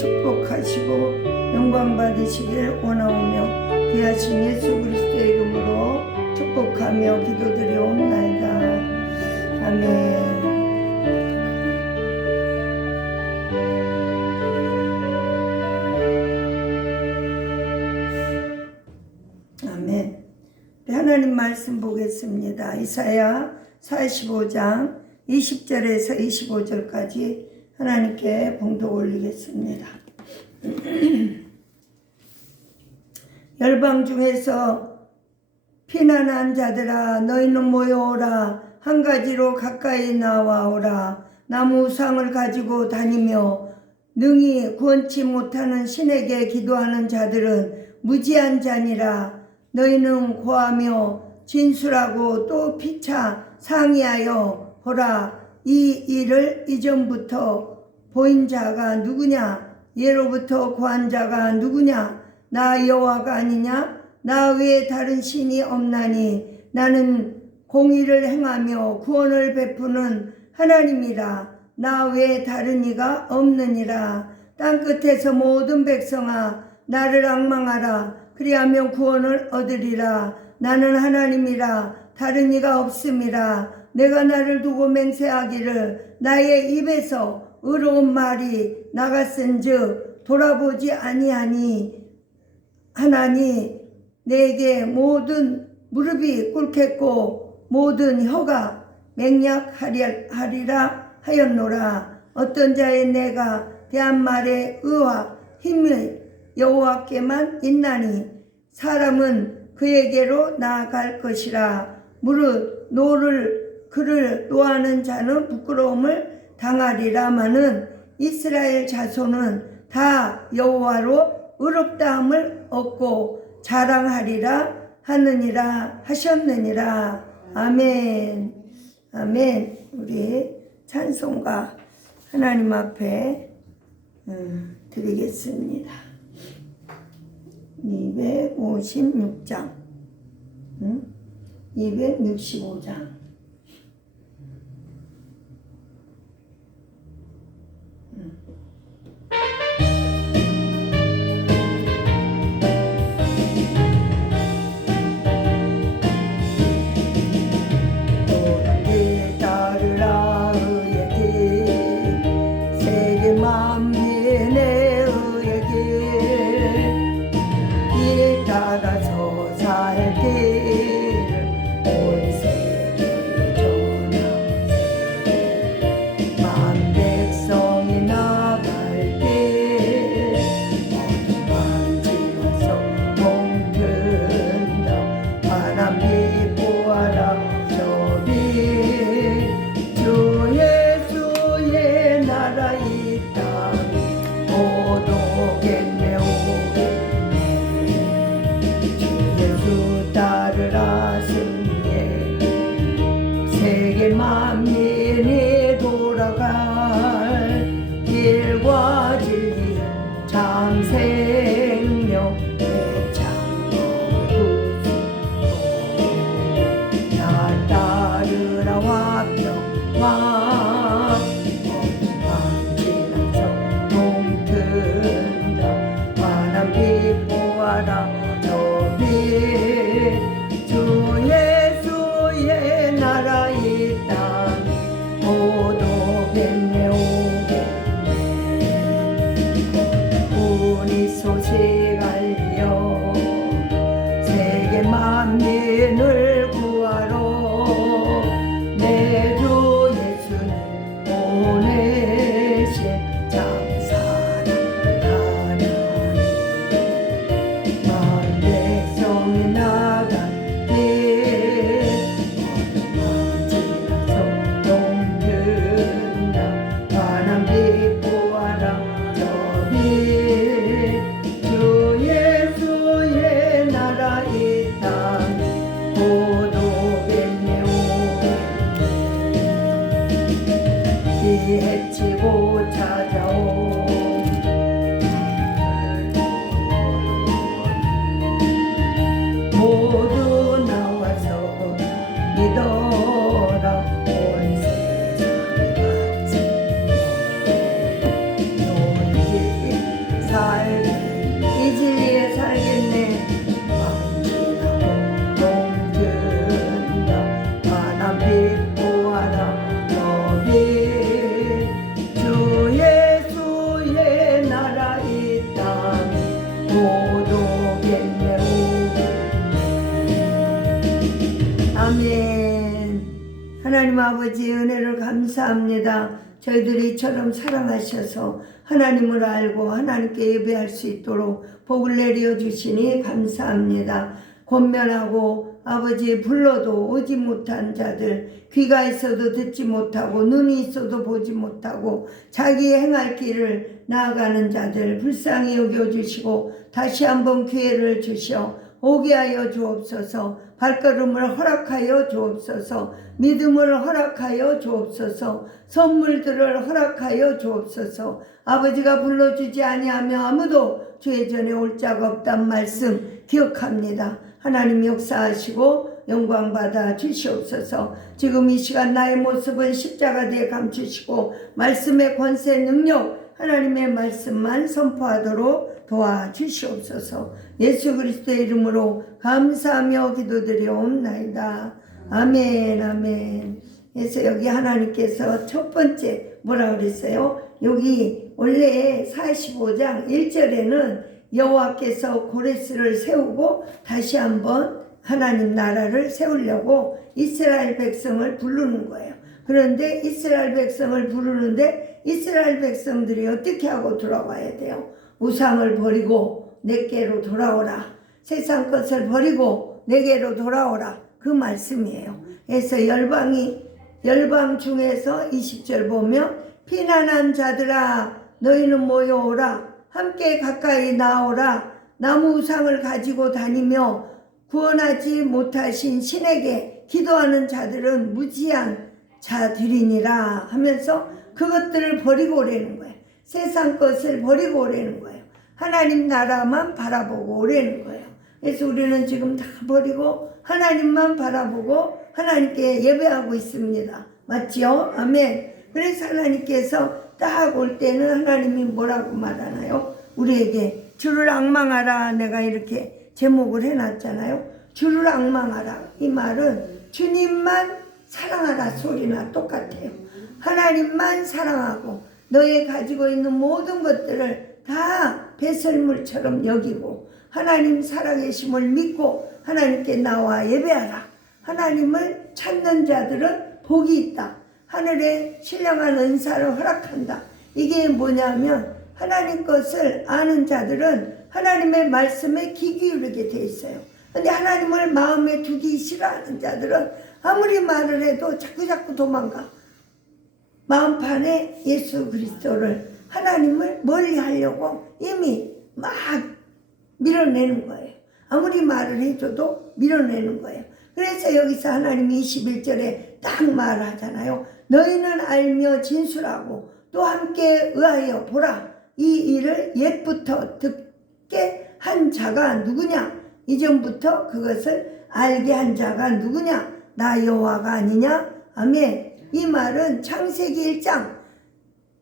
축복하시고 영광 받으시길 원하오며 귀하신 예수 그리스도의 이름으로 축복하며 기도드리옵나이다. 아멘. 아멘. 하나님 말씀 보겠습니다. 이사야 45장 20절에서 25절까지 하나님께 봉독 올리겠습니다. 열방 중에서 피난한 자들아, 너희는 모여오라. 한 가지로 가까이 나와오라. 나무 우상을 가지고 다니며 능히 구원치 못하는 신에게 기도하는 자들은 무지한 자니라. 너희는 고하며 진술하고 또 피차 상의하여 보라. 이 일을 이전부터 보인 자가 누구냐? 예로부터 고한 자가 누구냐? 나 여호와가 아니냐? 나 외에 다른 신이 없나니 나는 공의를 행하며 구원을 베푸는 하나님이라. 나 외에 다른 이가 없느니라. 땅끝에서 모든 백성아 나를 앙망하라. 그리하면 구원을 얻으리라. 나는 하나님이라. 다른 이가 없음이라. 내가 나를 두고 맹세하기를 나의 입에서 의로운 말이 나갔은즉 돌아보지 아니하니 하나니 내게 모든 무릎이 꿇겠고 모든 혀가 맹약하리라 하였노라. 어떤 자의 내가 대한 말에 의와 힘이 여호와께만 있나니 사람은 그에게로 나아갈 것이라. 무릇 그를 노하는 자는 부끄러움을 당하리라마는 이스라엘 자손은 다 여호와로 의롭다함을 얻고 자랑하리라 하느니라 하셨느니라. 아멘. 아멘. 우리 찬송가 하나님 앞에 드리겠습니다. 256장 265장 만민이 돌아갈 길과 진리 참 생명 나 따르라 화평만 지나서 동튼다 환한 빛 보아라 저 빛 주 예수의 나라 이 땅 오도겠네 오겠네 우리 소식 알려 세계 만민을 구하러 내 주 예수님 보내신 장사랑하니 만 백성이 나간 주 예수의 살겠네 이 진리에 살겠네 방진하고 동준다 바람 빛보아라 너비 주 예수의 나라 이 땅 고독했네 아멘. 하나님 아버지 은혜를 감사합니다. 저희들이 이처럼 사랑하셔서 하나님을 알고 하나님께 예배할 수 있도록 복을 내려 주시니 감사합니다. 권면하고 아버지 불러도 오지 못한 자들, 귀가 있어도 듣지 못하고 눈이 있어도 보지 못하고 자기 행할 길을 나아가는 자들 불쌍히 여겨주시고 다시 한번 기회를 주시어 오게 하여 주옵소서. 발걸음을 허락하여 주옵소서. 믿음을 허락하여 주옵소서. 선물들을 허락하여 주옵소서. 아버지가 불러주지 아니하며 아무도 주의 전에 올 자가 없단 말씀 기억합니다. 하나님 역사하시고 영광 받아 주시옵소서. 지금 이 시간 나의 모습은 십자가대에 감추시고 말씀의 권세 능력 하나님의 말씀만 선포하도록 도와주시옵소서. 예수 그리스도의 이름으로 감사하며 기도드리옵나이다. 아멘 아멘. 그래서 여기 하나님께서 첫 번째 뭐라 그랬어요? 여기 원래 45장 1절에는 여호와께서 고레스를 세우고 다시 한번 하나님 나라를 세우려고 이스라엘 백성을 부르는 거예요. 그런데 이스라엘 백성을 부르는데 이스라엘 백성들이 어떻게 하고 돌아와야 돼요? 우상을 버리고 내게로 돌아오라. 세상 것을 버리고 내게로 돌아오라. 그 말씀이에요. 그래서 열방 중에서 20절 보면 피난한 자들아 너희는 모여오라. 함께 가까이 나오라. 나무 우상을 가지고 다니며 구원하지 못하신 신에게 기도하는 자들은 무지한 자들이니라 하면서 그것들을 버리고 오라는 거예요. 세상 것을 버리고 오라는 거예요. 하나님 나라만 바라보고 오라는 거예요. 그래서 우리는 지금 다 버리고 하나님만 바라보고 하나님께 예배하고 있습니다. 맞죠? 아멘. 그래서 하나님께서 딱 올 때는 하나님이 뭐라고 말하나요? 우리에게 주를 앙망하라. 내가 이렇게 제목을 해놨잖아요. 주를 앙망하라. 이 말은 주님만 사랑하라 소리나 똑같아요. 하나님만 사랑하고 너의 가지고 있는 모든 것들을 다 배설물처럼 여기고 하나님 살아계심을 믿고 하나님께 나와 예배하라. 하나님을 찾는 자들은 복이 있다. 하늘에 신령한 은사를 허락한다. 이게 뭐냐면 하나님 것을 아는 자들은 하나님의 말씀에 귀 기울이게 돼 있어요. 근데 하나님을 마음에 두기 싫어하는 자들은 아무리 말을 해도 자꾸 도망가. 마음판에 예수 그리스도를 하나님을 멀리 하려고 이미 막 밀어내는 거예요. 아무리 말을 해줘도 밀어내는 거예요. 그래서 여기서 하나님이 21절에 딱 말하잖아요. 너희는 알며 진술하고 또 함께 의하여 보라. 이 일을 옛부터 듣게 한 자가 누구냐? 이전부터 그것을 알게 한 자가 누구냐? 나 여호와가 아니냐? 아멘. 이 말은 창세기 1장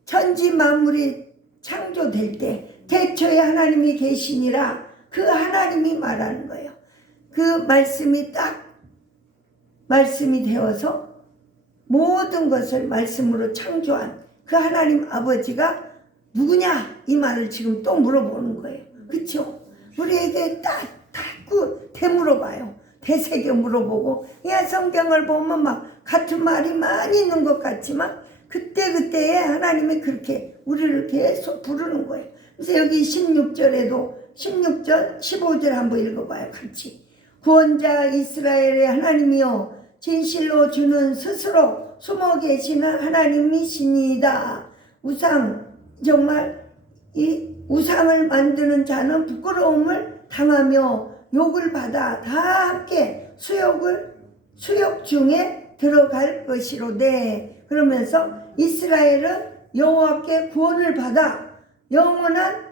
천지 만물이 창조될 때 태초에 하나님이 계시니라 그 하나님이 말하는 거예요. 그 말씀이 딱 말씀이 되어서 모든 것을 말씀으로 창조한 그 하나님 아버지가 누구냐? 이 말을 지금 또 물어보는 거예요. 그렇죠? 우리에게 딱 되물어봐요. 되새겨 물어보고 야 성경을 보면 막 같은 말이 많이 있는 것 같지만 그때에 하나님이 그렇게 우리를 계속 부르는 거예요. 그래서 여기 16절 15절 한번 읽어봐요. 같이. 구원자 이스라엘의 하나님이여 진실로 주는 스스로 숨어 계시는 하나님이시니이다. 정말 이 우상을 만드는 자는 부끄러움을 당하며 욕을 받아 다 함께 수욕 중에 들어갈 것이로되. 그러면서 이스라엘은 여호와께 구원을 받아 영원한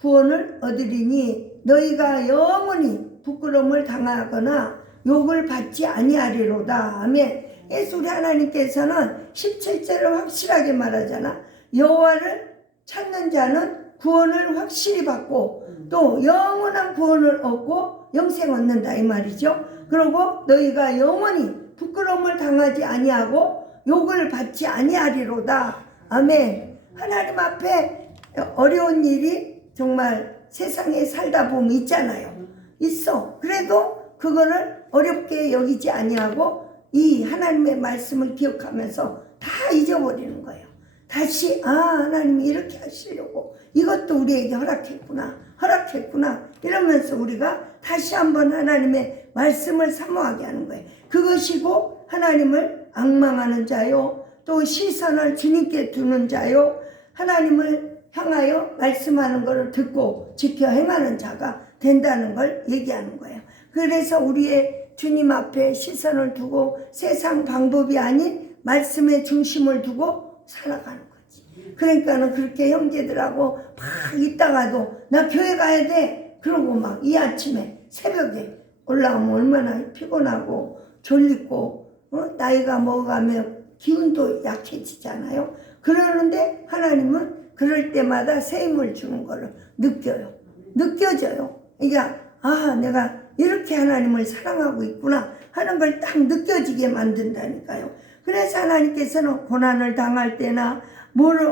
구원을 얻으리니 너희가 영원히 부끄러움을 당하거나 욕을 받지 아니하리로다. 아멘. 예수 우리 하나님께서는 17절을 확실하게 말하잖아. 여호와를 찾는 자는 구원을 확실히 받고 또 영원한 구원을 얻고 영생 얻는다 이 말이죠. 그리고 너희가 영원히 부끄러움을 당하지 아니하고 욕을 받지 아니하리로다. 아멘. 하나님 앞에 어려운 일이 정말 세상에 살다 보면 있잖아요. 있어. 그래도 그거를 어렵게 여기지 아니하고 이 하나님의 말씀을 기억하면서 다 잊어버리는 거예요. 다시 하나님이 이렇게 하시려고 이것도 우리에게 허락했구나 이러면서 우리가 다시 한번 하나님의 말씀을 사모하게 하는 거예요. 그것이고 하나님을 앙망하는 자요, 또 시선을 주님께 두는 자요, 하나님을 향하여 말씀하는 것을 듣고 지켜 행하는 자가 된다는 걸 얘기하는 거예요. 그래서 우리의 주님 앞에 시선을 두고 세상 방법이 아닌 말씀의 중심을 두고 살아가는 거지. 그러니까는 그렇게 형제들하고 막 있다가도 나 교회 가야 돼 그러고 막 이 아침에 새벽에 올라오면 얼마나 피곤하고 졸리고 나이가 먹어가면 기운도 약해지잖아요. 그러는데 하나님은 그럴 때마다 새 힘을 주는 거를 느껴져요. 그러니까 내가 이렇게 하나님을 사랑하고 있구나 하는 걸 딱 느껴지게 만든다니까요. 그래서 하나님께서는 고난을 당할 때나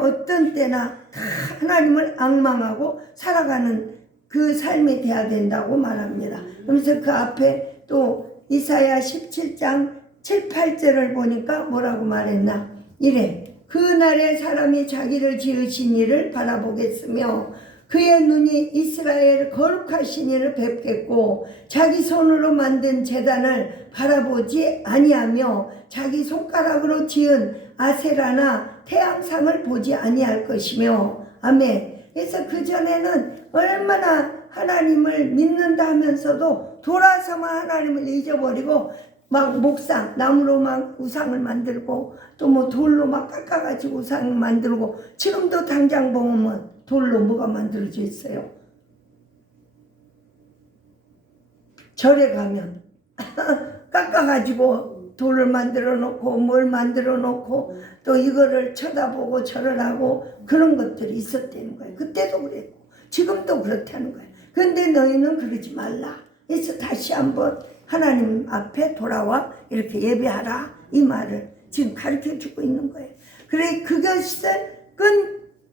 어떤 때나 다 하나님을 앙망하고 살아가는 그 삶이 돼야 된다고 말합니다. 그래서 그 앞에 또 이사야 17장 7, 8절을 보니까 뭐라고 말했나? 이래. 그날에 사람이 자기를 지으신 이를 바라보겠으며 그의 눈이 이스라엘 거룩하신 이를 뵙겠고 자기 손으로 만든 제단을 바라보지 아니하며 자기 손가락으로 지은 아세라나 태양상을 보지 아니할 것이며. 아멘. 그래서 그전에는 얼마나 하나님을 믿는다 하면서도 돌아서만 하나님을 잊어버리고 막 목상, 나무로 막 우상을 만들고 또 뭐 돌로 막 깎아가지고 우상을 만들고 지금도 당장 보면 돌로 뭐가 만들어져 있어요. 절에 가면 깎아가지고 돌을 만들어 놓고 뭘 만들어 놓고 또 이거를 쳐다보고 절을 하고 그런 것들이 있었다는 거예요. 그때도 그랬고 지금도 그렇다는 거예요. 근데 너희는 그러지 말라. 그래서 다시 한번 하나님 앞에 돌아와 이렇게 예배하라 이 말을 지금 가르쳐 주고 있는 거예요. 그래 그것을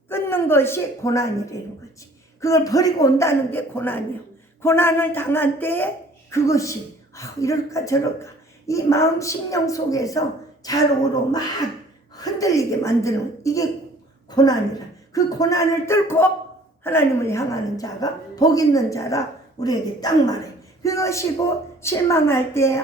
끊는 것이 고난이라는 거지. 그걸 버리고 온다는 게 고난이요. 고난을 당한 때에 그것이 이럴까 저럴까 이 마음 심령 속에서 좌우로 막 흔들리게 만드는 이게 고난이라. 그 고난을 뚫고 하나님을 향하는 자가 복 있는 자라 우리에게 딱 말해요. 그것이고 실망할 때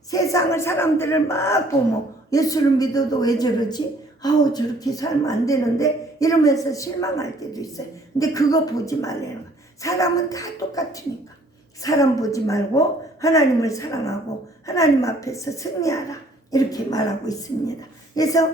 세상을 사람들을 막 보면 예수를 믿어도 왜 저러지? 저렇게 살면 안 되는데 이러면서 실망할 때도 있어요. 근데 그거 보지 말라는 거야. 사람은 다 똑같으니까 사람 보지 말고 하나님을 사랑하고 하나님 앞에서 승리하라 이렇게 말하고 있습니다. 그래서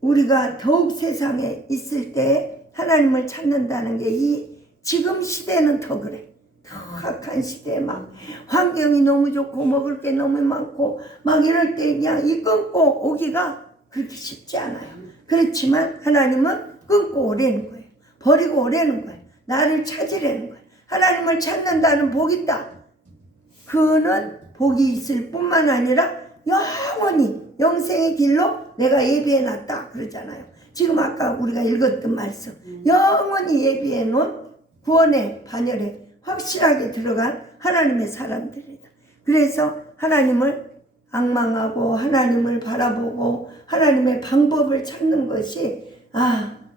우리가 더욱 세상에 있을 때 하나님을 찾는다는 게 이 지금 시대는 더 그래. 더 악한 시대에 막 환경이 너무 좋고 먹을 게 너무 많고 막 이럴 때 그냥 이 끊고 오기가 그렇게 쉽지 않아요. 그렇지만 하나님은 끊고 오라는 거예요. 버리고 오라는 거예요. 나를 찾으라는 거예요. 하나님을 찾는다는 복이 있다. 그는 복이 있을 뿐만 아니라 영원히 영생의 길로 내가 예비해 놨다 그러잖아요. 지금 아까 우리가 읽었던 말씀 영원히 예비해 놓은 구원의 반열에 확실하게 들어간 하나님의 사람들이다. 그래서 하나님을 앙망하고 하나님을 바라보고 하나님의 방법을 찾는 것이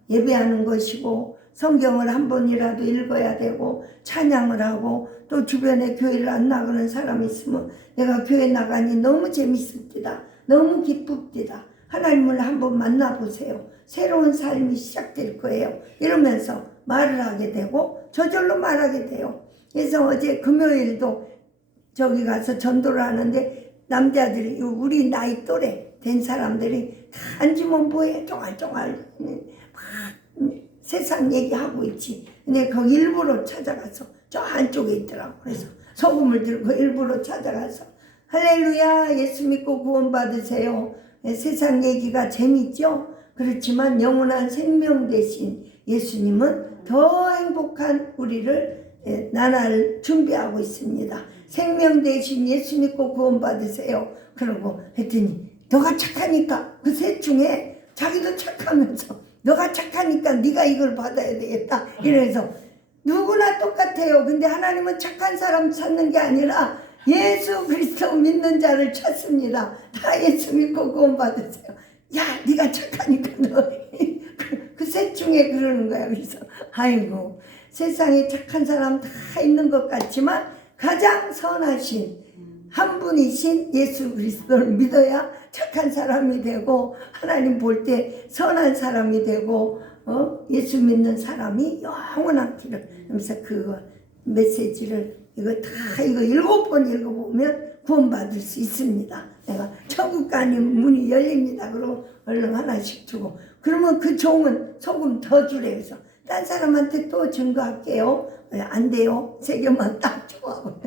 예배하는 것이고 성경을 한 번이라도 읽어야 되고 찬양을 하고 또 주변에 교회를 안 나가는 사람이 있으면 내가 교회 나가니 너무 재밌습니다. 너무 기쁩니다. 하나님을 한번 만나보세요. 새로운 삶이 시작될 거예요. 이러면서 말을 하게 되고 저절로 말하게 돼요. 그래서 어제 금요일도 저기 가서 전도를 하는데 남자들이 우리 나이 또래 된 사람들이 다 앉으면 뭐해 쫑알쫑알 막 세상 얘기하고 있지. 근데 거기 일부러 찾아가서 저 안쪽에 있더라고. 그래서 소금을 들고 일부러 찾아가서 할렐루야 예수 믿고 구원 받으세요. 세상 얘기가 재밌죠. 그렇지만 영원한 생명 대신 예수님은 더 행복한 우리를 나날 준비하고 있습니다. 생명 대신 예수 믿고 구원받으세요. 그러고 했더니 너가 착하니까 그 셋 중에 자기도 착하면서 너가 착하니까 네가 이걸 받아야 되겠다. 이래서 누구나 똑같아요. 근데 하나님은 착한 사람 찾는 게 아니라 예수 그리스도 믿는 자를 찾습니다. 다 예수 믿고 구원받으세요. 야, 네가 착하니까 너 그 셋 중에 그러는 거야. 그래서 아이고, 세상에 착한 사람 다 있는 것 같지만 가장 선하신 한 분이신 예수 그리스도를 믿어야 착한 사람이 되고 하나님 볼 때 선한 사람이 되고 예수 믿는 사람이 영원한 길을. 그래서 그 메시지를 이거 7번 읽어보면 구원받을 수 있습니다. 내가 천국 가는 문이 열립니다. 그러고 얼른 하나씩 주고, 그러면 그 종은 소금 더 주래. 그래서 딴 사람한테 또 증거할게요. 안 돼요. 3개만 딱 줘.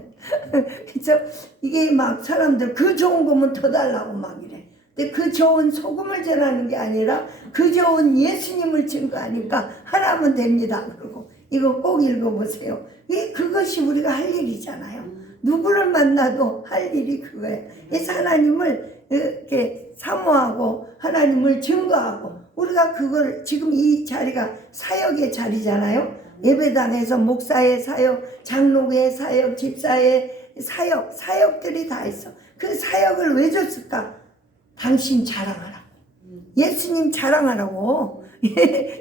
그래서 이게 막 사람들 그 좋은 거면 더 달라고 막 이래. 근데 그 좋은 소금을 전하는 게 아니라 그 좋은 예수님을 증거하니까 하나면 됩니다. 그리고 이거 꼭 읽어보세요. 그것이 우리가 할 일이잖아요. 누구를 만나도 할 일이 그거예요. 그래서 하나님을 이렇게 사모하고 하나님을 증거하고, 우리가 그걸 지금 이 자리가 사역의 자리잖아요. 예배당에서 목사의 사역, 장로의 사역, 집사의 사역, 사역들이 다 있어. 그 사역을 왜 줬을까? 당신 자랑하라고. 예수님 자랑하라고.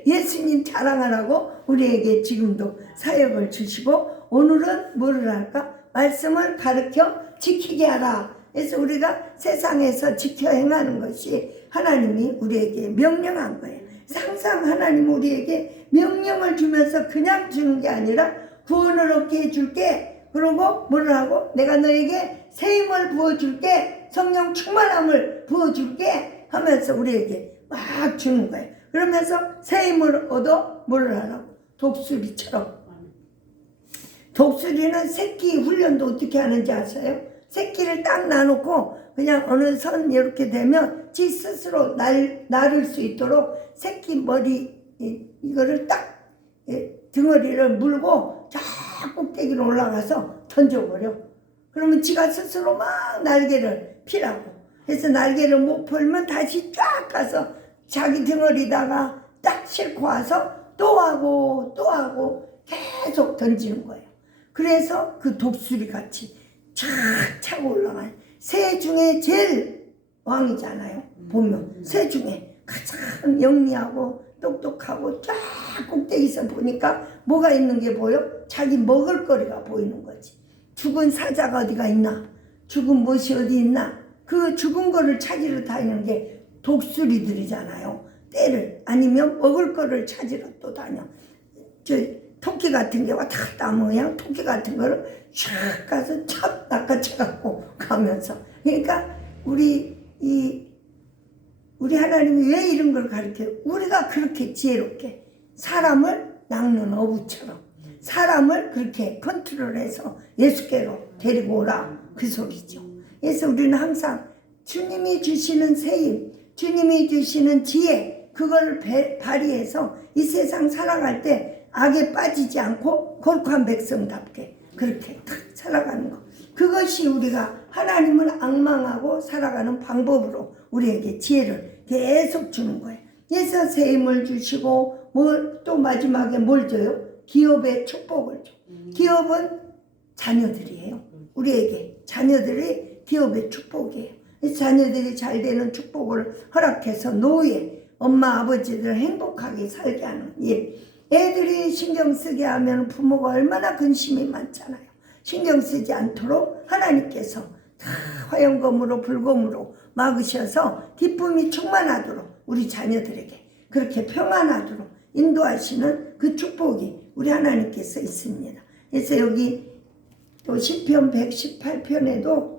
예수님 자랑하라고 우리에게 지금도 사역을 주시고, 오늘은 뭐를 할까? 말씀을 가르쳐 지키게 하라. 그래서 우리가 세상에서 지켜 행하는 것이 하나님이 우리에게 명령한 거예요. 항상 하나님 우리에게 명령을 주면서 그냥 주는 게 아니라 구원을 얻게 해줄게. 그리고 뭐를 하고? 내가 너에게 새 힘을 부어줄게. 성령 충만함을 부어줄게 하면서 우리에게 막 주는 거예요. 그러면서 새 힘을 얻어 뭐를 하라고? 독수리처럼. 독수리는 새끼 훈련도 어떻게 하는지 아세요? 새끼를 딱 놔놓고 그냥 어느 선 이렇게 되면 지 스스로 나를 수 있도록 새끼 머리 이거를 딱 등어리를 물고 저 꼭대기로 올라가서 던져버려. 그러면 지가 스스로 막 날개를 피라고. 그래서 날개를 못 펴면 다시 쫙 가서 자기 등어리다가 딱 싣고 와서 또 하고 또 하고 계속 던지는 거예요. 그래서 그 독수리 같이 쫙 차고 올라가요. 새 중에 제일 왕이잖아요. 보면 새 중에 가장 영리하고 똑똑하고 쫙 꼭대기에서 보니까 뭐가 있는 게 보여? 자기 먹을 거리가 보이는 거지. 죽은 사자가 어디가 있나? 죽은 못이 어디 있나? 그 죽은 거를 찾으러 다니는 게 독수리들이잖아요. 때를 아니면 먹을 거를 찾으러 또 다녀. 토끼 같은 게 왔다 갔다 하면 그냥 토끼 같은 거를 쫙 가서 촥 낚아채갖고 가면서. 그러니까 우리 하나님이 왜 이런 걸 가르쳐요? 우리가 그렇게 지혜롭게 사람을 낚는 어부처럼 사람을 그렇게 컨트롤해서 예수께로 데리고 오라, 그 소리죠. 그래서 우리는 항상 주님이 주시는 세임, 주님이 주시는 지혜, 그걸 발휘해서 이 세상 살아갈 때 악에 빠지지 않고 거룩한 백성답게 그렇게 탁 살아가는 거. 그것이 우리가 하나님을 앙망하고 살아가는 방법으로 우리에게 지혜를 계속 주는 거예요. 그래서 새 힘을 주시고 또 마지막에 뭘 줘요? 기업의 축복을 줘. 기업은 자녀들이에요. 우리에게 자녀들이 기업의 축복이에요. 자녀들이 잘 되는 축복을 허락해서 노예, 엄마 아버지들 행복하게 살게 하는 일. 애들이 신경 쓰게 하면 부모가 얼마나 근심이 많잖아요. 신경 쓰지 않도록 하나님께서 다 화영검으로 불검으로 막으셔서 기쁨이 충만하도록 우리 자녀들에게 그렇게 평안하도록 인도하시는 그 축복이 우리 하나님께서 있습니다. 그래서 여기 또 시편 118편에도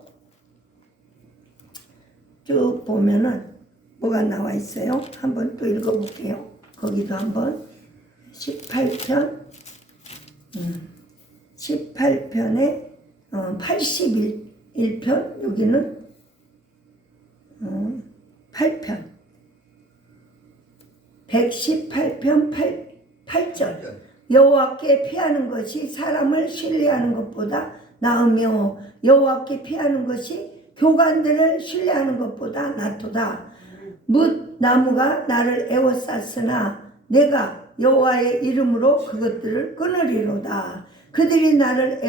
쭉 보면은 뭐가 나와 있어요. 한번 또 읽어볼게요. 거기도 한번 18편 18편에 81편 여기는 8편 118편 8절 여호와께 피하는 것이 사람을 신뢰하는 것보다 나으며 여호와께 피하는 것이 교관들을 신뢰하는 것보다 낫도다. 뭇 나무가 나를 에워쌌으나 내가 여호와의 이름으로 그것들을 끊으리로다. 그들이 나를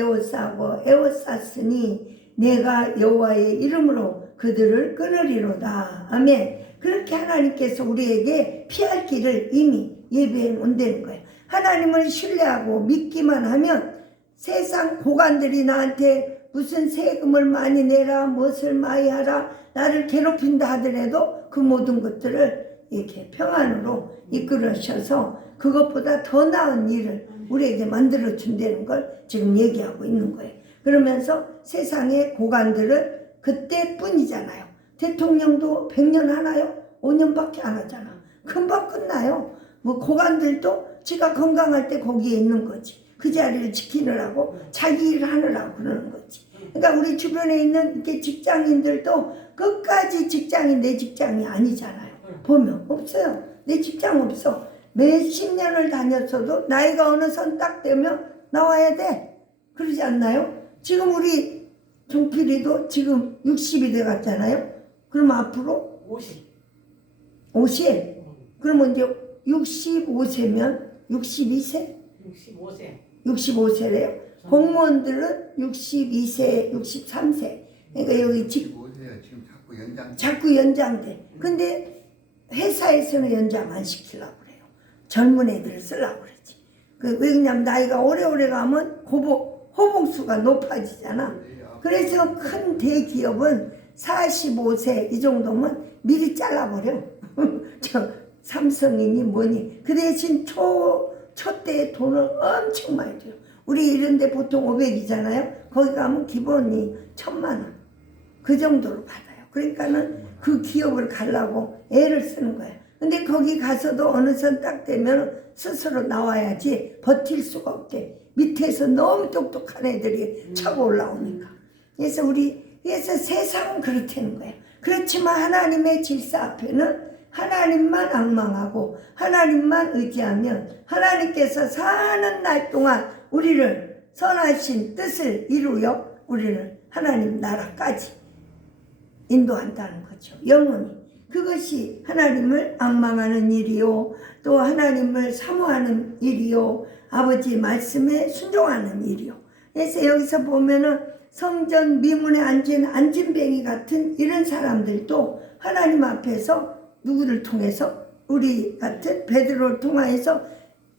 에워쌌으니 내가 여호와의 이름으로 그들을 끊으리로다. 아멘. 그렇게 하나님께서 우리에게 피할 길을 이미 예비해 놓는다는 거예요. 하나님을 신뢰하고 믿기만 하면 세상 고관들이 나한테 무슨 세금을 많이 내라, 무엇을 많이 하라, 나를 괴롭힌다 하더라도 그 모든 것들을 이렇게 평안으로 이끌으셔서 그것보다 더 나은 일을 우리에게 만들어 준다는 걸 지금 얘기하고 있는 거예요. 그러면서 세상의 고관들은 그때뿐이잖아요. 대통령도 100년 하나요? 5년밖에 안 하잖아. 금방 끝나요. 뭐 고관들도 지가 건강할 때 거기에 있는 거지. 그 자리를 지키느라고 자기 일을 하느라고 그러는 거지. 그러니까 우리 주변에 있는 이렇게 직장인들도 끝까지 직장이 내 직장이 아니잖아요. 보면 없어요. 내 직장 없어. 몇십 년을 다녔어도 나이가 어느 선 딱 되면 나와야 돼. 그러지 않나요? 지금 우리 종필이도 지금 60이 돼 갔잖아요. 그럼 앞으로 50. 그러면 이제 65세면 62세? 65세래요. 공무원들은 62세, 63세. 그러니까 여기 지금 자꾸 연장돼. 근데 회사에서는 연장 안 시키려고 그래요. 젊은 애들을 쓰려고 그러지. 왜냐면 나이가 오래오래 가면 호봉수가 높아지잖아. 그래서 큰 대기업은 45세 이 정도면 미리 잘라버려. 저 삼성이니 뭐니. 그 대신 초 때에 돈을 엄청 많이 줘요. 우리 이런 데 보통 500이잖아요. 거기 가면 기본이 1000만 원. 그 정도로 받아요. 그러니까는 그 기업을 가려고 애를 쓰는 거예요. 근데 거기 가서도 어느 선 딱 되면 스스로 나와야지 버틸 수가 없대. 밑에서 너무 똑똑한 애들이 차고 올라오니까. 그래서 세상은 그렇다는 거예요. 그렇지만 하나님의 질서 앞에는 하나님만 앙망하고 하나님만 의지하면 하나님께서 사는 날 동안 우리를 선하신 뜻을 이루어 우리를 하나님 나라까지 인도한다는 거죠. 영원히. 그것이 하나님을 앙망하는 일이요, 또 하나님을 사모하는 일이요, 아버지 말씀에 순종하는 일이요. 그래서 여기서 보면은 성전 미문에 앉은 안진뱅이 같은 이런 사람들도 하나님 앞에서 누구를 통해서, 우리 같은 베드로를 통하여서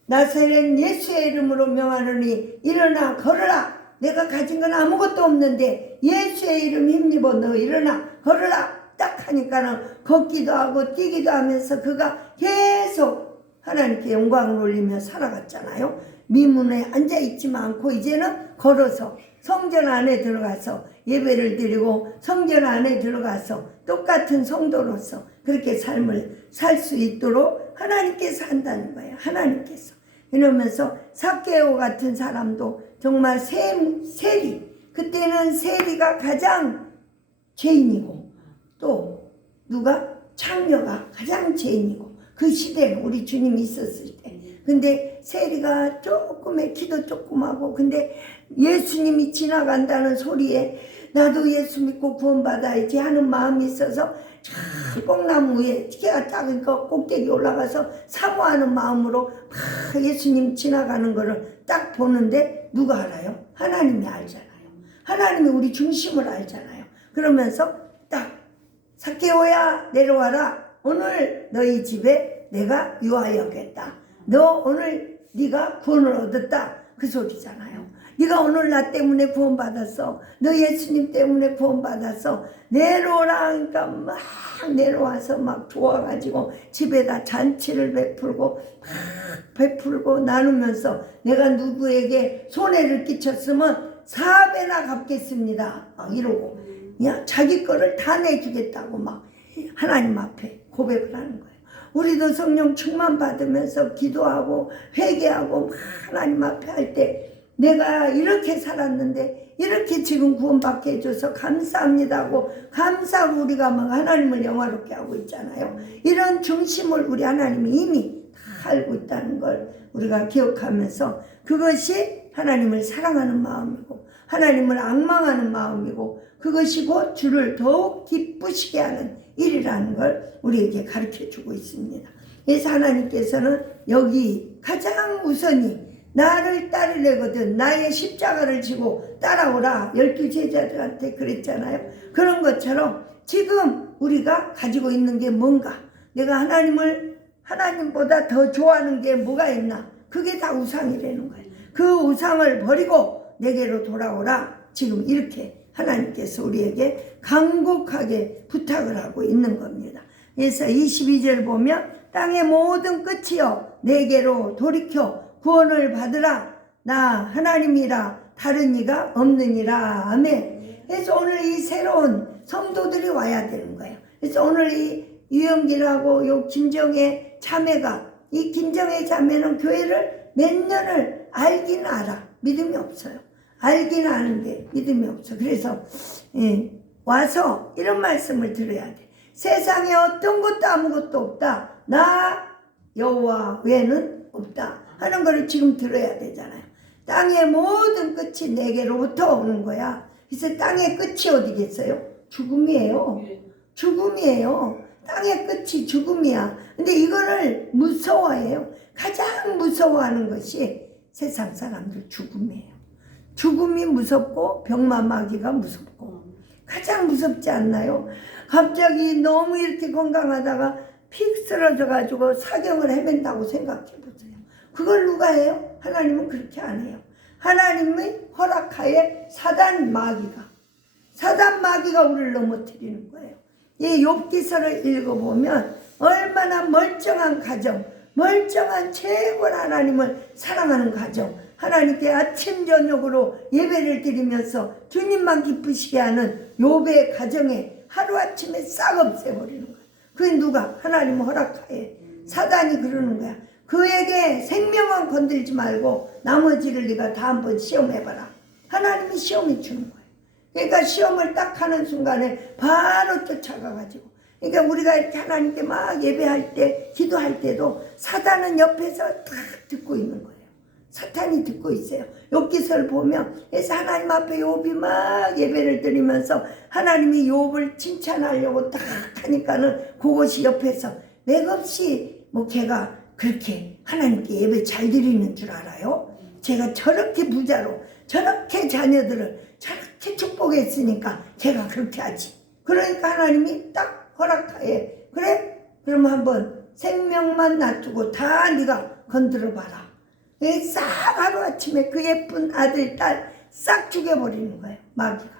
나사렛 예수의 이름으로 명하노니 일어나 걸어라. 내가 가진 건 아무것도 없는데 예수의 이름 힘입어 너 일어나 걸어라. 딱 하니까는 걷기도 하고 뛰기도 하면서 그가 계속 하나님께 영광을 올리며 살아갔잖아요. 미문에 앉아있지만 않고 이제는 걸어서 성전 안에 들어가서 예배를 드리고 성전 안에 들어가서 똑같은 성도로서 그렇게 삶을 살 수 있도록 하나님께서 한다는 거예요. 하나님께서. 이러면서 삭개오 같은 사람도 정말 세리, 그때는 세리가 가장 죄인이고 또 누가 창녀가 가장 죄인이고 그 시대는 우리 주님이 있었을 때. 근데 세리가 조금의 키도 조그마고 근데 예수님이 지나간다는 소리에 나도 예수 믿고 구원받아야지 하는 마음이 있어서 뽕나무 위에 기가 작은 거 꼭대기 올라가서 사모하는 마음으로 막 예수님 지나가는 거를 딱 보는데 누가 알아요? 하나님이 알잖아요. 하나님이 우리 중심을 알잖아요. 그러면서 딱 삭개오야 내려와라. 오늘 너희 집에 내가 유하여겠다. 너 오늘 네가 구원을 얻었다. 그 소리잖아요. 네가 오늘 나 때문에 구원받았어. 너 예수님 때문에 구원받았어. 내려오라. 그러니까 막 내려와서 막 좋아가지고 집에다 잔치를 베풀고 막 베풀고 나누면서 내가 누구에게 손해를 끼쳤으면 4배나 갚겠습니다. 막 이러고 그냥 자기 거를 다 내주겠다고 막 하나님 앞에 고백을 하는 거예요. 우리도 성령 충만 받으면서 기도하고 회개하고 막 하나님 앞에 할 때 내가 이렇게 살았는데 이렇게 지금 구원받게 해줘서 감사합니다 하고 감사하고 우리가 막 하나님을 영화롭게 하고 있잖아요. 이런 중심을 우리 하나님이 이미 다 살고 있다는 걸 우리가 기억하면서 그것이 하나님을 사랑하는 마음이고 하나님을 앙망하는 마음이고 그것이 곧 주를 더욱 기쁘시게 하는 일이라는 걸 우리에게 가르쳐주고 있습니다. 그래서 하나님께서는 여기 가장 우선이 나를 따르려거든 나의 십자가를 지고 따라오라 12제자들한테 그랬잖아요. 그런 것처럼 지금 우리가 가지고 있는 게 뭔가 내가 하나님보다 더 좋아하는 게 뭐가 있나 그게 다 우상이라는 거예요. 그 우상을 버리고 내게로 돌아오라 지금 이렇게 하나님께서 우리에게 간곡하게 부탁을 하고 있는 겁니다. 그래서 22절 보면 땅의 모든 끝이여 내게로 돌이켜 구원을 받으라 나 하나님이라 다른 이가 없느니라. 아멘. 그래서 오늘 이 새로운 성도들이 와야 되는 거예요. 그래서 오늘 이 유영길하고 요 김정혜 자매가 이 김정혜 자매는 교회를 몇 년을 알긴 알아. 믿음이 없어요. 알긴 아는데 믿음이 없어. 그래서 와서 이런 말씀을 들어야 돼. 세상에 어떤 것도 아무것도 없다. 나 여호와 외에는 없다 하는 거를 지금 들어야 되잖아요. 땅의 모든 끝이 내게로부터 오는 거야. 그래서 땅의 끝이 어디겠어요? 죽음이에요. 죽음이에요. 땅의 끝이 죽음이야. 근데 이거를 무서워해요. 가장 무서워하는 것이 세상 사람들 죽음이에요. 죽음이 무섭고 병마마귀가 무섭고 가장 무섭지 않나요? 갑자기 너무 이렇게 건강하다가 픽 쓰러져 가지고 사경을 헤맨다고 생각해 보세요. 그걸 누가 해요? 하나님은 그렇게 안 해요. 하나님의 허락하에 사단 마귀가 우리를 넘어뜨리는 거예요. 이 욥기서를 읽어보면 얼마나 멀쩡한 가정, 멀쩡한 최고의 하나님을 사랑하는 가정, 하나님께 아침 저녁으로 예배를 드리면서 주님만 기쁘시게 하는 욥의 가정에 하루아침에 싹 없애버리는 거예요. 그게 누가? 하나님 허락하에 사단이 그러는 거야. 그에게 생명은 건들지 말고 나머지를 네가 다 한번 시험해봐라. 하나님이 시험해 주는 거예요. 그러니까 시험을 딱 하는 순간에 바로 쫓아가가지고 그러니까 우리가 이렇게 하나님께 막 예배할 때 기도할 때도 사단은 옆에서 다 듣고 있는 거예요. 사탄이 듣고 있어요. 욥기서를 보면 그래서 하나님 앞에 욥이 막 예배를 드리면서 하나님이 욥을 칭찬하려고 딱 하니까는 그것이 옆에서 맥없이 뭐 걔가 그렇게 하나님께 예배 잘 드리는 줄 알아요? 제가 저렇게 부자로 저렇게 자녀들을 저렇게 축복했으니까 걔가 그렇게 하지. 그러니까 하나님이 딱 허락하에 그래? 그럼 한번 생명만 놔두고 다 네가 건드려 봐라. 싹 하루아침에 그 예쁜 아들, 딸 싹 죽여버리는 거예요. 마귀가.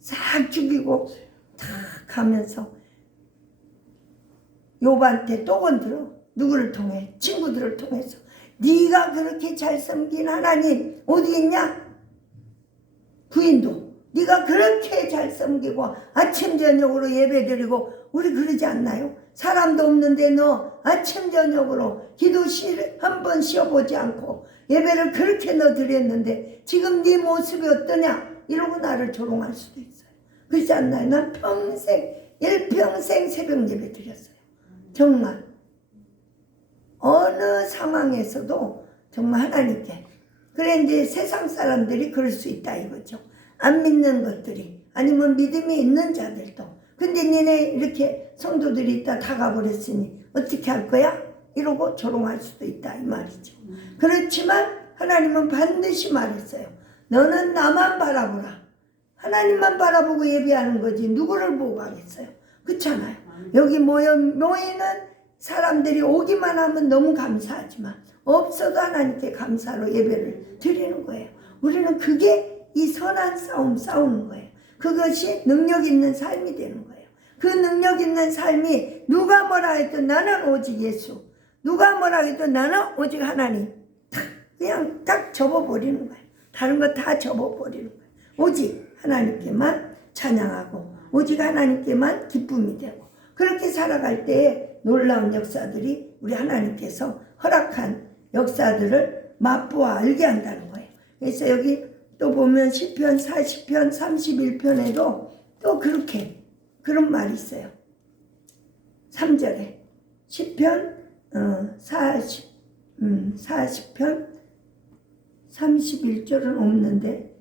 싹 죽이고 탁 가면서 욥한테 또 건드려. 누구를 통해? 친구들을 통해서. 네가 그렇게 잘 섬긴 하나님 어디 있냐? 부인도 네가 그렇게 잘 섬기고 아침 저녁으로 예배드리고 우리 그러지 않나요? 사람도 없는데 너 아침 저녁으로 기도실 한번 쉬어보지 않고 예배를 그렇게 너 드렸는데 지금 네 모습이 어떠냐? 이러고 나를 조롱할 수도 있어요. 그렇지 않나요? 난 평생 일평생 새벽 예배 드렸어요. 정말 어느 상황에서도 정말 하나님께. 그래 이제 세상 사람들이 그럴 수 있다 이거죠. 안 믿는 것들이 아니면 믿음이 있는 자들도. 근데 니네 이렇게 성도들이 있다 다 가버렸으니 어떻게 할 거야? 이러고 조롱할 수도 있다 이 말이죠. 그렇지만 하나님은 반드시 말했어요. 너는 나만 바라보라. 하나님만 바라보고 예배하는 거지 누구를 보고 하겠어요? 그렇잖아요. 여기 모이는 사람들이 오기만 하면 너무 감사하지만 없어도 하나님께 감사로 예배를 드리는 거예요. 우리는 그게 이 선한 싸움 싸우는 거예요. 그것이 능력 있는 삶이 되는 거예요. 그 능력 있는 삶이 누가 뭐라 해도 나는 오직 예수, 누가 뭐라 해도 나는 오직 하나님, 그냥 딱 접어버리는 거예요. 다른 거 다 접어버리는 거예요. 오직 하나님께만 찬양하고 오직 하나님께만 기쁨이 되고 그렇게 살아갈 때에 놀라운 역사들이 우리 하나님께서 허락한 역사들을 맛보아 알게 한다는 거예요. 그래서 여기 또 보면 시편 40편 31편에도 또 그렇게 그런 말이 있어요. 3절에 시편 40편 31절은 없는데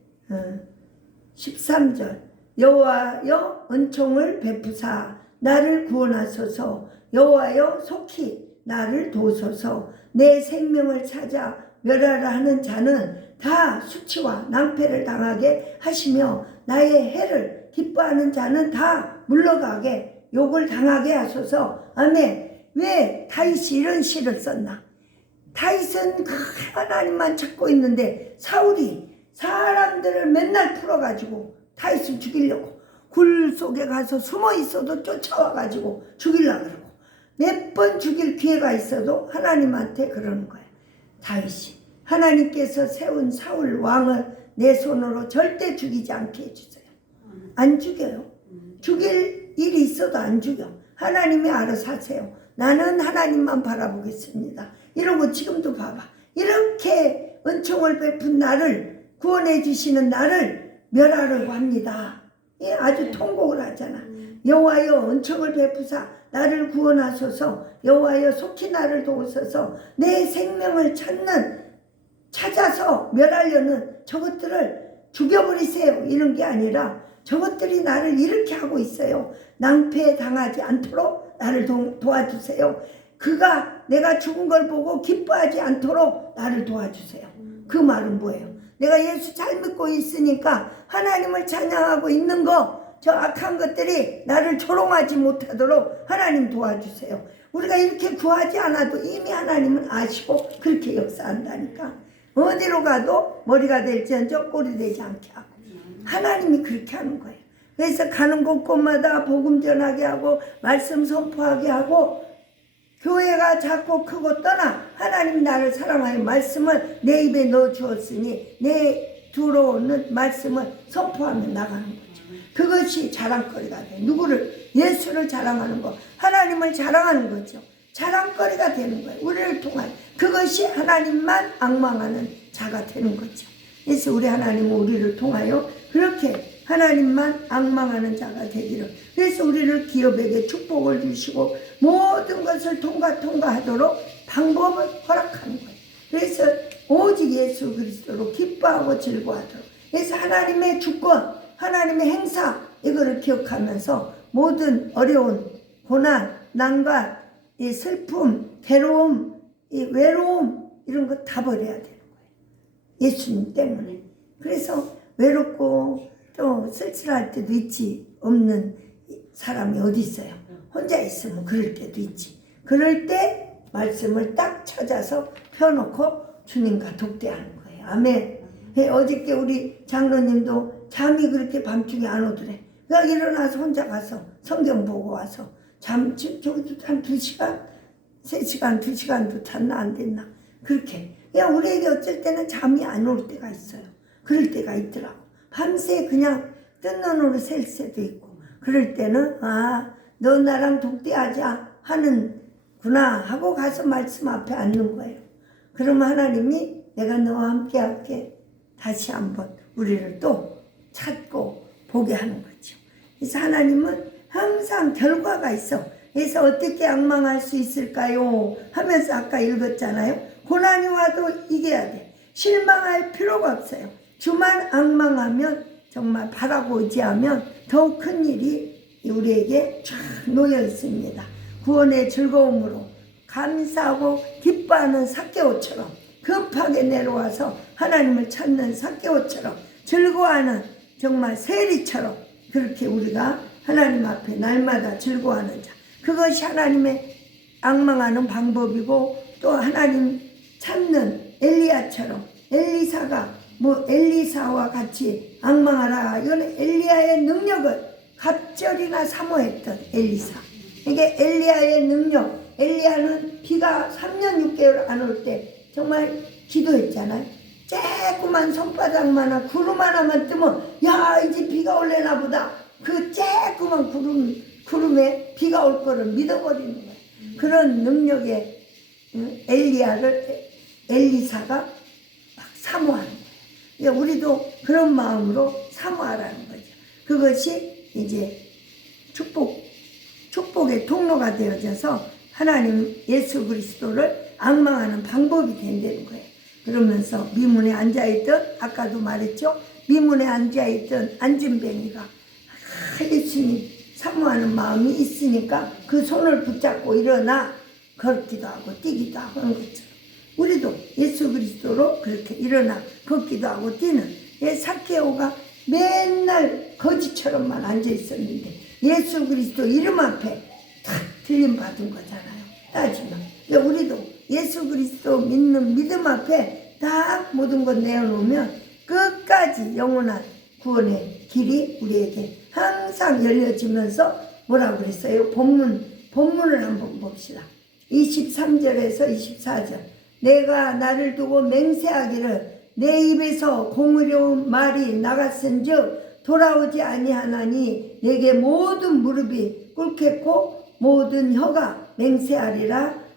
13절 여호와여 은총을 베푸사 나를 구원하소서. 여호와여 속히 나를 도우소서. 내 생명을 찾아 멸하라 하는 자는 다 수치와 낭패를 당하게 하시며 나의 해를 기뻐하는 자는 다 물러가게 욕을 당하게 하소서. 아멘. 왜 다윗이 이런 시를 썼나? 다윗은 그 하나님만 찾고 있는데 사울이 사람들을 맨날 풀어가지고 다윗을 죽이려고 굴 속에 가서 숨어 있어도 쫓아와가지고 죽이려고 그러고 몇 번 죽일 기회가 있어도 하나님한테 그러는 거야. 다윗이 하나님께서 세운 사울 왕을 내 손으로 절대 죽이지 않게 해주세요. 안 죽여요. 죽일 일이 있어도 안 죽여. 하나님이 알아서 하세요. 나는 하나님만 바라보겠습니다. 이러고 지금도 봐봐. 이렇게 은총을 베푼 나를 구원해 주시는 나를 멸하려고 합니다. 예, 아주 통곡을 하잖아. 여호와여 은총을 베푸사 나를 구원하소서. 여호와여 속히 나를 도우소서. 내 생명을 찾아서 멸하려는 저것들을 죽여버리세요. 이런 게 아니라 저것들이 나를 이렇게 하고 있어요. 낭패 당하지 않도록 나를 도와주세요. 그가 내가 죽은 걸 보고 기뻐하지 않도록 나를 도와주세요. 그 말은 뭐예요? 내가 예수 잘 믿고 있으니까 하나님을 찬양하고 있는 거, 저 악한 것들이 나를 조롱하지 못하도록 하나님 도와주세요. 우리가 이렇게 구하지 않아도 이미 하나님은 아시고 그렇게 역사한다니까. 어디로 가도 머리가 될지언정 꼴이 되지 않게 하고 하나님이 그렇게 하는 거예요. 그래서 가는 곳곳마다 복음 전하게 하고 말씀 선포하게 하고 교회가 작고 크고 떠나 하나님 나를 사랑하여 말씀을 내 입에 넣어 주었으니 내 들어오는 말씀을 선포하며 나가는 거죠. 그것이 자랑거리가 돼. 누구를? 예수를 자랑하는 거, 하나님을 자랑하는 거죠. 자랑거리가 되는 거예요. 우리를 통하여. 그것이 하나님만 앙망하는 자가 되는 거죠. 그래서 우리 하나님은 우리를 통하여 그렇게 하나님만 앙망하는 자가 되기를. 그래서 우리를 기업에게 축복을 주시고 모든 것을 통과하도록 방법을 허락하는 거예요. 그래서 오직 예수 그리스도로 기뻐하고 즐거워하도록. 그래서 하나님의 주권, 하나님의 행사, 이거를 기억하면서 모든 어려운 고난, 난관, 이 슬픔, 괴로움, 이 외로움, 이런 거 다 버려야 되는 거예요. 예수님 때문에. 그래서 외롭고 또 쓸쓸할 때도 있지. 없는 사람이 어디 있어요? 혼자 있으면 그럴 때도 있지. 그럴 때 말씀을 딱 찾아서 펴놓고 주님과 독대하는 거예요. 아멘. 어저께 우리 장로님도 잠이 그렇게 밤중에 안 오더래. 그러니까 일어나서 혼자 가서 성경 보고 와서 저기도 한 2시간, 3시간, 2시간도 잤나 안 됐나. 그렇게. 그냥 우리에게 어쩔 때는 잠이 안 올 때가 있어요. 그럴 때가 있더라고. 밤새 그냥 뜬 눈으로 셀 때도 있고. 그럴 때는 너 나랑 독대하자 하는구나 하고 가서 말씀 앞에 앉는 거예요. 그러면 하나님이 내가 너와 함께 할게. 다시 한번 우리를 또 찾고 보게 하는 거죠. 그래서 하나님은 항상 결과가 있어. 그래서 어떻게 앙망할 수 있을까요? 하면서 아까 읽었잖아요. 고난이 와도 이겨야 돼. 실망할 필요가 없어요. 주만 앙망하면, 정말 바라고 의지하면 더욱 큰 일이 우리에게 쫙 놓여 있습니다. 구원의 즐거움으로 감사하고 기뻐하는 삭개오처럼 급하게 내려와서 하나님을 찾는 삭개오처럼 즐거워하는 정말 세리처럼 그렇게 우리가 하나님 앞에 날마다 즐거워하는 자, 그것이 하나님의 앙망하는 방법이고, 또 하나님 찾는 엘리야처럼 엘리사가 엘리사와 같이 앙망하라. 이건 엘리야의 능력을 갑절이나 사모했던 엘리사. 이게 엘리야의 능력. 엘리야는 비가 3년 6개월 안 올 때 정말 기도했잖아요. 쬐꾸만 손바닥만한 구름 하나만 뜨면 야 이제 비가 올래나 보다. 그 쬐꾸만 구름에 비가 올 거를 믿어버리는 거예요. 그런 능력의 엘리사가 막 사모하는 거예요. 그러니까 우리도 그런 마음으로 사모하라는 거죠. 그것이 이제 축복의 통로가 되어져서 하나님 예수 그리스도를 악망하는 방법이 된다는 거예요. 그러면서 미문에 앉아있던, 아까도 말했죠, 미문에 앉아있던 안진뱅이가 예수님 사모하는 마음이 있으니까 그 손을 붙잡고 일어나 걷기도 하고 뛰기도 하고 하는 것처럼 우리도 예수 그리스도로 그렇게 일어나 걷기도 하고 뛰는, 삭개오가 맨날 거지처럼만 앉아 있었는데 예수 그리스도 이름 앞에 탁 들림받은 거잖아요. 따지면 우리도 예수 그리스도 믿는 믿음 앞에 딱 모든 것 내어놓으면 끝까지 영원한 구원의 길이 우리에게 항상 열려지면서 뭐라고 그랬어요? 본문을 한번 봅시다. 23절에서 24절. 내가 나를 두고 맹세하기를 내 입에서 공의로운 말이 나갔은즉 돌아오지 아니하나니 내게 모든 무릎이 꿇겠고 모든 혀가 맹세하리라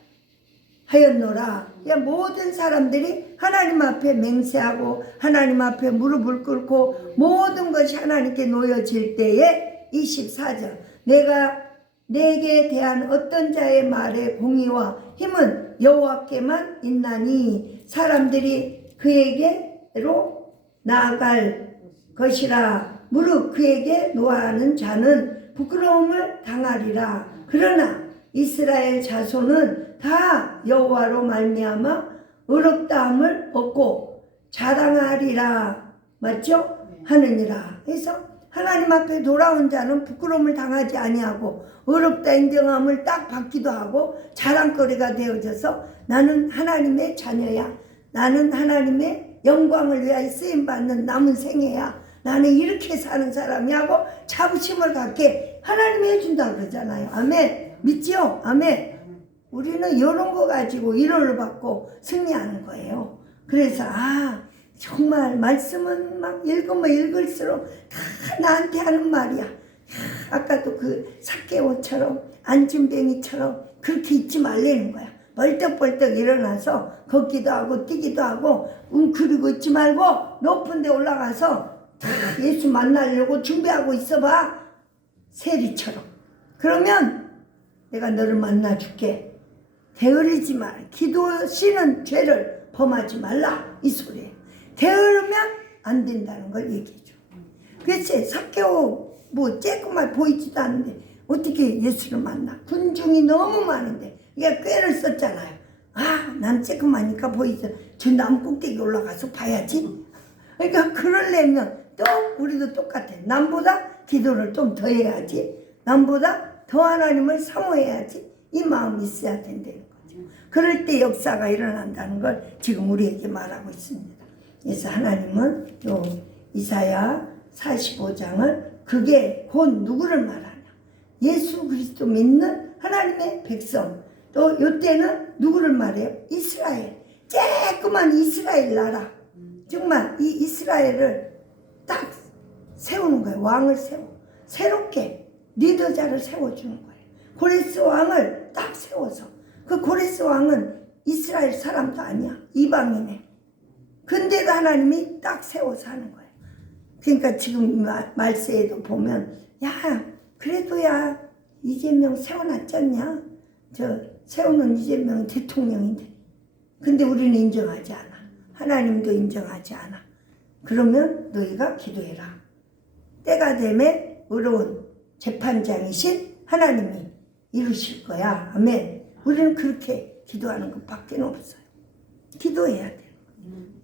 하였노라. 모든 사람들이 하나님 앞에 맹세하고 하나님 앞에 무릎을 꿇고 모든 것이 하나님께 놓여질 때에 24절. 내게 대한 어떤 자의 말의 공의와 힘은 여호와께만 있나니 사람들이 그에게로 나아갈 것이라. 무릇 그에게 노하는 자는 부끄러움을 당하리라. 그러나 이스라엘 자손은 다 여호와로 말미암아 의롭다함을 얻고 자랑하리라. 맞죠? 하느니라. 그래서 하나님 앞에 돌아온 자는 부끄러움을 당하지 아니하고 의롭다 인정함을 딱 받기도 하고 자랑거리가 되어져서 나는 하나님의 자녀야, 나는 하나님의 영광을 위하여 쓰임받는 남은 생애야, 나는 이렇게 사는 사람이 하고 자부심을 갖게 하나님이 해준다 그러잖아요. 아멘. 믿지요? 아멘. 우리는 이런 거 가지고 위로를 받고 승리하는 거예요. 그래서 정말 말씀은 막 읽으면 읽을수록 다 나한테 하는 말이야. 아까도 그 삭개오처럼 안진뱅이처럼 그렇게 있지 말라는 거야. 벌떡벌떡 일어나서 걷기도 하고 뛰기도 하고 웅크리고 있지 말고 높은 데 올라가서 예수 만나려고 준비하고 있어봐. 세리처럼. 그러면 내가 너를 만나줄게. 게으르지 마. 기도 쉬는 죄를 범하지 말라. 이 소리예요. 게으르면 안 된다는 걸 얘기해줘. 그렇지. 삭개오 쬐끔만 보이지도 않는데 어떻게 예수를 만나. 군중이 너무 많은데 이게 꾀를 썼잖아요. 난 쬐끔하니까 보이죠. 저 나무 꼭대기 올라가서 봐야지. 그러니까 그러려면 또 우리도 똑같아. 남보다 기도를 좀 더 해야지. 남보다 더 하나님을 사모해야지. 이 마음이 있어야 된다는 거죠. 그럴 때 역사가 일어난다는 걸 지금 우리에게 말하고 있습니다. 그래서 하나님은 요 이사야 45장을 그게 곧 누구를 말하냐. 예수 그리스도 믿는 하나님의 백성. 또 요때는 누구를 말해요? 이스라엘. 쬐끄만 이스라엘 나라. 정말 이 이스라엘을 딱 세우는 거예요. 왕을 세워. 새롭게 리더자를 세워주는 거예요. 고레스 왕을 딱 세워서. 그 고레스 왕은 이스라엘 사람도 아니야. 이방인에. 근데도 하나님이 딱 세워서 하는 거예요. 그러니까 지금 말세에도 보면 그래도 이재명 세워놨지 않냐? 저 세우는 이재명이 대통령인데. 근데 우리는 인정하지 않아. 하나님도 인정하지 않아. 그러면 너희가 기도해라. 때가 되면 의로운 재판장이신 하나님이 이루실 거야. 아멘. 우리는 그렇게 기도하는 것밖에 없어요. 기도해야 돼요.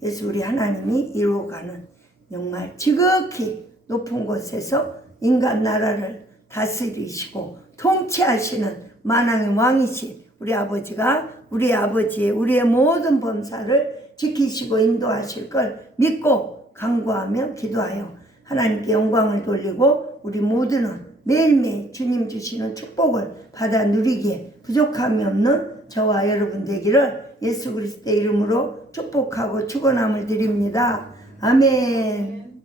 그래서 우리 하나님이 이루어가는 정말 지극히 높은 곳에서 인간 나라를 다스리시고 통치하시는 만왕의 왕이신 우리 아버지가 우리 아버지의 우리의 모든 범사를 지키시고 인도하실 걸 믿고 간구하며 기도하여 하나님께 영광을 돌리고 우리 모두는 매일매일 주님 주시는 축복을 받아 누리기에 부족함이 없는 저와 여러분 되기를 예수 그리스도의 이름으로 축복하고 축원함을 드립니다. 아멘.